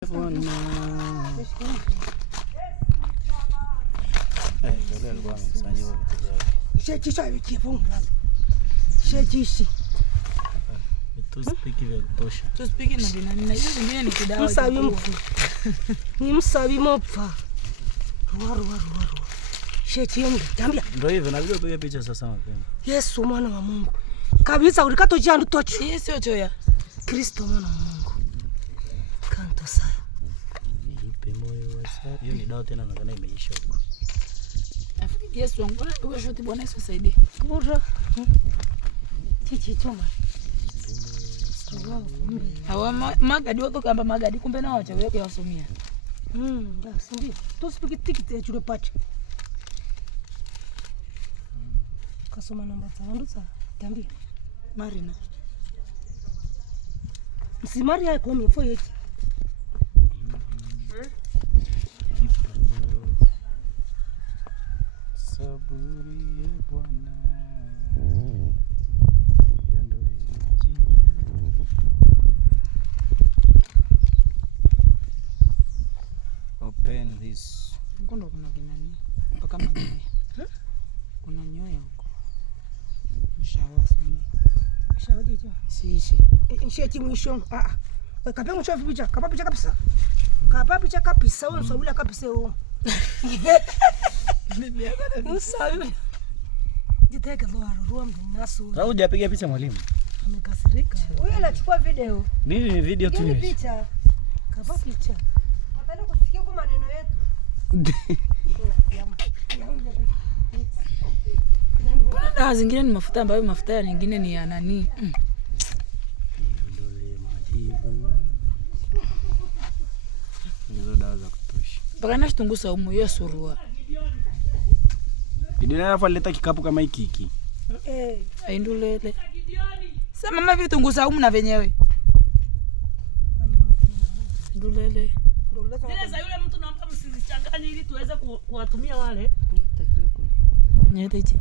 Msawi mopfa. Ndio hivyo na video picha sasa mapema. Yesu mwana wa Mungu. Kabisa ulikato jandu tochi. Hii sio choya. Kristo mwana wa Mungu. Kanto sana. Ipe moyo wasa. Hiyo ni dawa tena nadhani imeisha huko. Afiki Yesu wangu wewe shoti Bwana Yesu saidie. Bora. Chichi choma. Hawa magadi wako kamba magadi kumbe na wacha wewe yasomia. Basi ndio. Tusipiki tikiti ya chule pacha. Kasoma namba za wanduza. Tambia. Marina. Msimari ya kwa mifo yetu. Saburi ye Bwana. Open this. Ngondo kuna kinani? Mpaka manyoya. Kuna nyoya huko. Mshawa sijui. Mshawa jicho. Siishi. Nsheti mwisho. Kape mwisho picha. Kapa picha kabisa. Kapa picha kabisa. Wewe usawula kabisa wewe. Bibi yako Usawi. Jiteke roho mnasu. Au hujapiga picha mwalimu? Amekasirika. Wewe anachukua video. Nini ni video tu? Ni picha. Kapa picha. Napenda kusikia kwa maneno yetu. Kuna dawa zingine ni mafuta ambayo mafuta ya nyingine ni ya nani? Ndole majibu. Hizo dawa za kutosha. Mpaka na kitunguu saumu hiyo surua. Bidina aleta kikapu kama hiki. Aindulele. Sasa mama vitunguu saumu na venyewe. Ndulele. Zile za yule mtu naomba msizichanganye ili tuweze kuwatumia wale. Nyete hichi.